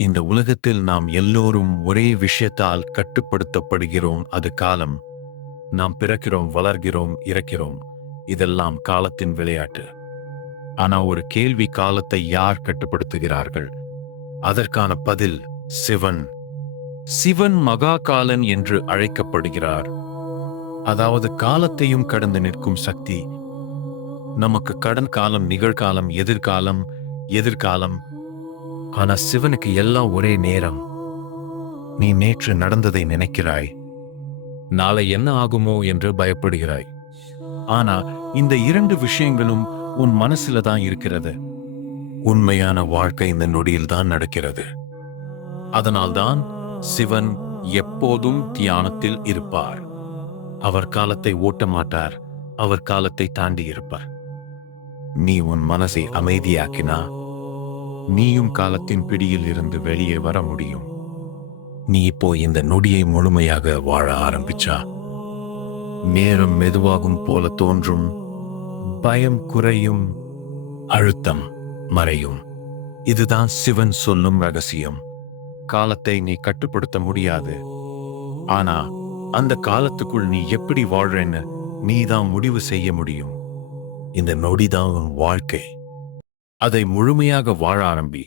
இந்த உலகத்தில் நாம் எல்லோரும் ஒரே விஷயத்தால் கட்டுப்படுத்தப்படுகிறோம், அது காலம். நாம் பிறக்கிறோம், வளர்கிறோம், இறக்கிறோம். இதெல்லாம் காலத்தின் விளையாட்டு. ஆனா ஒரு கேள்வி, காலத்தை யார் கட்டுப்படுத்துகிறார்கள்? அதற்கான பதில் சிவன். சிவன் மகா காலன் என்று அழைக்கப்படுகிறார். அதாவது காலத்தையும் கடந்து நிற்கும் சக்தி. நமக்கு கடன் காலம், நிகழ்காலம், எதிர்காலம். ஆனா சிவனுக்கு எல்லாம் ஒரே நேரம். நீ நேற்று நடந்ததை நினைக்கிறாய், நாளை என்ன ஆகுமோ என்று பயப்படுகிறாய். ஆனா இந்த இரண்டு விஷயங்களும் உன் மனசுல தான் இருக்கிறது. உண்மையான வாழ்க்கை இந்த நொடியில் தான் நடக்கிறது. அதனால்தான் சிவன் எப்போதும் தியானத்தில் இருப்பார். அவர் காலத்தை ஓட்ட மாட்டார், அவர் காலத்தை தாண்டி இருப்பார். நீ உன் மனசை அமைதியாக்கினா நீயும் காலத்தின் பிடியில் இருந்து வெளியே வர முடியும். நீ இப்போ இந்த நொடியை முழுமையாக வாழ ஆரம்பிச்சா நேரம் மெதுவாகும் போல தோன்றும், பயம் குறையும், அழுத்தம் மறையும். இதுதான் சிவன் சொல்லும் ரகசியம். காலத்தை நீ கட்டுப்படுத்த முடியாது, ஆனா அந்த காலத்துக்குள் நீ எப்படி வாழ்றேன்னு நீதான் முடிவு செய்ய முடியும். இந்த நொடிதான் உன் வாழ்க்கை. அதை முழுமையாக வாழ ஆரம்பி.